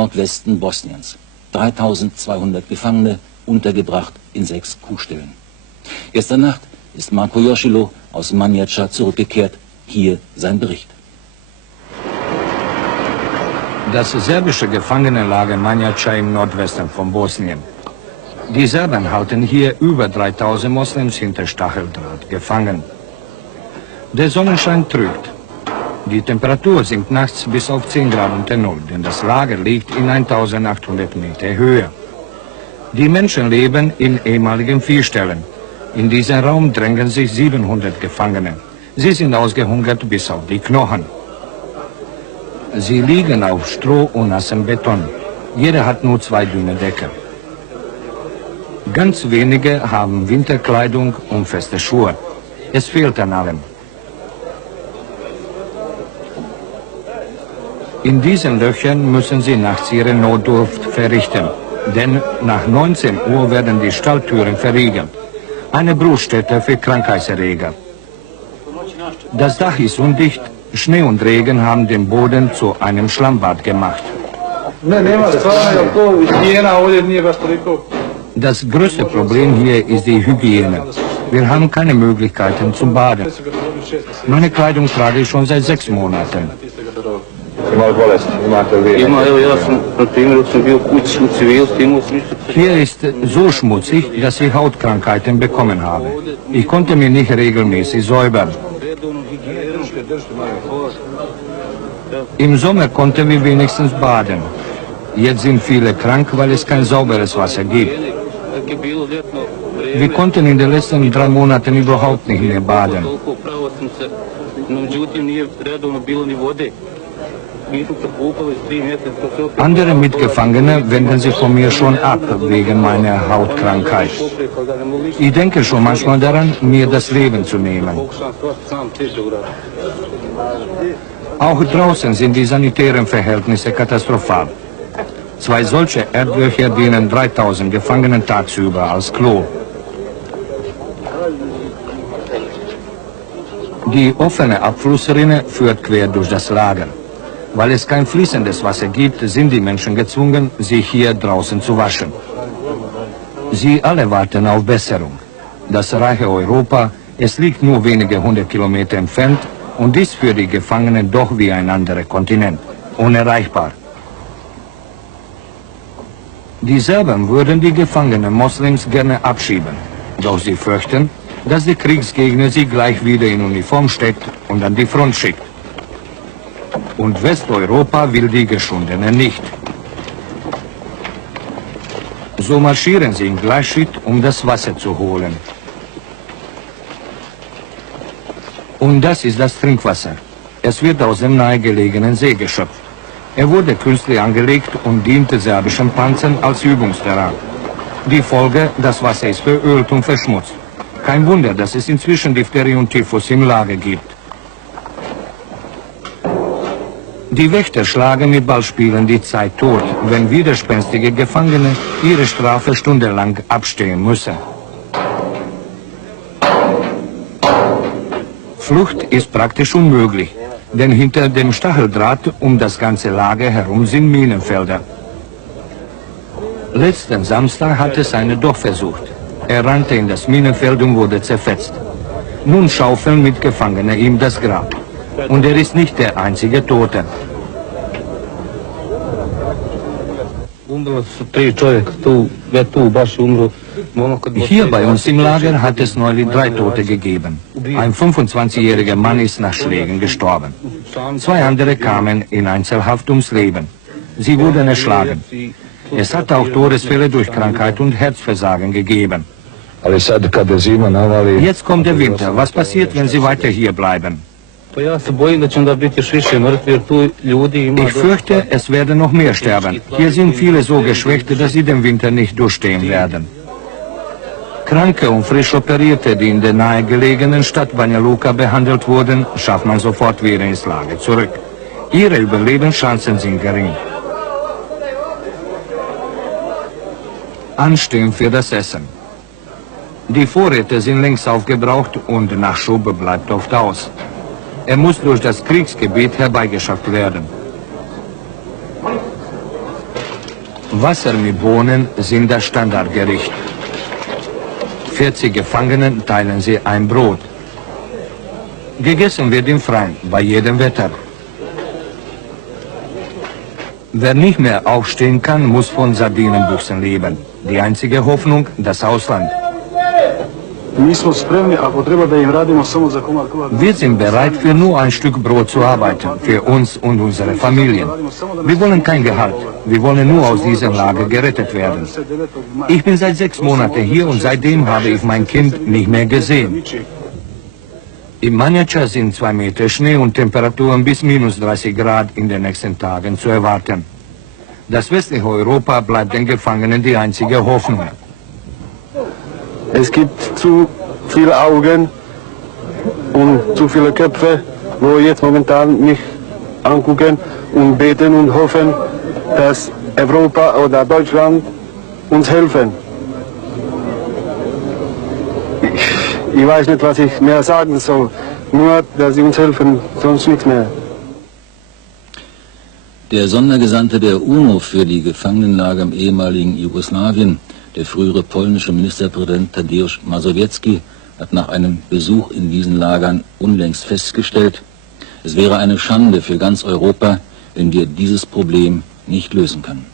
Nordwesten Bosniens. 3200 Gefangene, untergebracht in 6 Kuhställen. Gestern Nacht ist Marko Joschilo aus Manjača zurückgekehrt. Hier sein Bericht. Das serbische Gefangenenlager Manjača im Nordwesten von Bosnien. Die Serben halten hier über 3000 Moslems hinter Stacheldraht gefangen. Der Sonnenschein trügt. Die Temperatur sinkt nachts bis auf 10 Grad unter Null, denn das Lager liegt in 1800 Meter Höhe. Die Menschen leben in ehemaligen Viehställen. In diesen Raum drängen sich 700 Gefangene. Sie sind ausgehungert bis auf die Knochen. Sie liegen auf Stroh und nassem Beton. Jeder hat nur 2 dünne Decke. Ganz wenige haben Winterkleidung und feste Schuhe. Es fehlt an allem. In diesen Löchern müssen sie nachts ihre Notdurft verrichten, denn nach 19 Uhr werden die Stalltüren verriegelt. Eine Brutstätte für Krankheitserreger. Das Dach ist undicht, Schnee und Regen haben den Boden zu einem Schlammbad gemacht. Das größte Problem hier ist die Hygiene. Wir haben keine Möglichkeiten zum Baden. Meine Kleidung trage ich schon seit 6 Monaten. Hier ist so schmutzig, dass ich Hautkrankheiten bekommen habe. Ich konnte mich nicht regelmäßig säubern. Im Sommer konnten wir wenigstens baden. Jetzt sind viele krank, weil es kein sauberes Wasser gibt. Wir konnten in den letzten 3 Monaten überhaupt nicht mehr baden. Andere Mitgefangene wenden sich von mir schon ab wegen meiner Hautkrankheit. Ich denke schon manchmal daran, mir das Leben zu nehmen. Auch draußen sind die sanitären Verhältnisse katastrophal. 2 solche Erdlöcher dienen 3000 Gefangenen tagsüber als Klo. Die offene Abflussrinne führt quer durch das Lager. Weil es kein fließendes Wasser gibt, sind die Menschen gezwungen, sich hier draußen zu waschen. Sie alle warten auf Besserung. Das reiche Europa, es liegt nur wenige 100 Kilometer entfernt und ist für die Gefangenen doch wie ein anderer Kontinent, unerreichbar. Die Serben würden die gefangenen Moslems gerne abschieben, doch sie fürchten, dass der Kriegsgegner sie gleich wieder in Uniform steckt und an die Front schickt. Und Westeuropa will die Geschundenen nicht. So marschieren sie in Gleichschritt, um das Wasser zu holen. Und das ist das Trinkwasser. Es wird aus dem nahegelegenen See geschöpft. Er wurde künstlich angelegt und diente serbischen Panzern als Übungsterrain. Die Folge, das Wasser ist verölt und verschmutzt. Kein Wunder, dass es inzwischen Diphtherie und Typhus im Lager gibt. Die Wächter schlagen mit Ballspielen die Zeit tot, wenn widerspenstige Gefangene ihre Strafe stundenlang abstehen müssen. Flucht ist praktisch unmöglich, denn hinter dem Stacheldraht um das ganze Lager herum sind Minenfelder. Letzten Samstag hat es einer doch versucht. Er rannte in das Minenfeld und wurde zerfetzt. Nun schaufeln Mitgefangene ihm das Grab. Und er ist nicht der einzige Tote. Hier bei uns im Lager hat es neulich 3 Tote gegeben. Ein 25-jähriger Mann ist nach Schlägen gestorben. 2 andere kamen in Einzelhaft ums Leben. Sie wurden erschlagen. Es hat auch Todesfälle durch Krankheit und Herzversagen gegeben. Jetzt kommt der Winter. Was passiert, wenn sie weiter hier bleiben? Ich fürchte, es werden noch mehr sterben. Hier sind viele so Geschwächte, dass sie den Winter nicht durchstehen werden. Kranke und frisch Operierte, die in der nahegelegenen Stadt Banja Luka behandelt wurden, schafft man sofort wieder ins Lager zurück. Ihre Überlebenschancen sind gering. Anstehen für das Essen. Die Vorräte sind längst aufgebraucht und Nachschub bleibt oft aus. Er muss durch das Kriegsgebiet herbeigeschafft werden. Wasser mit Bohnen sind das Standardgericht. 40 Gefangenen teilen sie ein Brot. Gegessen wird im Freien, bei jedem Wetter. Wer nicht mehr aufstehen kann, muss von Sardinenbüchsen leben. Die einzige Hoffnung, das Ausland. Wir sind bereit, für nur ein Stück Brot zu arbeiten, für uns und unsere Familien. Wir wollen kein Gehalt. Wir wollen nur aus diesem Lager gerettet werden. Ich bin seit 6 Monaten hier und seitdem habe ich mein Kind nicht mehr gesehen. In Manjača sind 2 Meter Schnee und Temperaturen bis -30 Grad in den nächsten Tagen zu erwarten. Das westliche Europa bleibt den Gefangenen die einzige Hoffnung. Es gibt zu viele Augen und zu viele Köpfe, wo jetzt momentan mich angucken und beten und hoffen, dass Europa oder Deutschland uns helfen. Ich weiß nicht, was ich mehr sagen soll, nur, dass sie uns helfen, sonst nichts mehr. Der Sondergesandte der UNO für die Gefangenenlager im ehemaligen Jugoslawien, der frühere polnische Ministerpräsident Tadeusz Mazowiecki, hat nach einem Besuch in diesen Lagern unlängst festgestellt, es wäre eine Schande für ganz Europa, wenn wir dieses Problem nicht lösen können.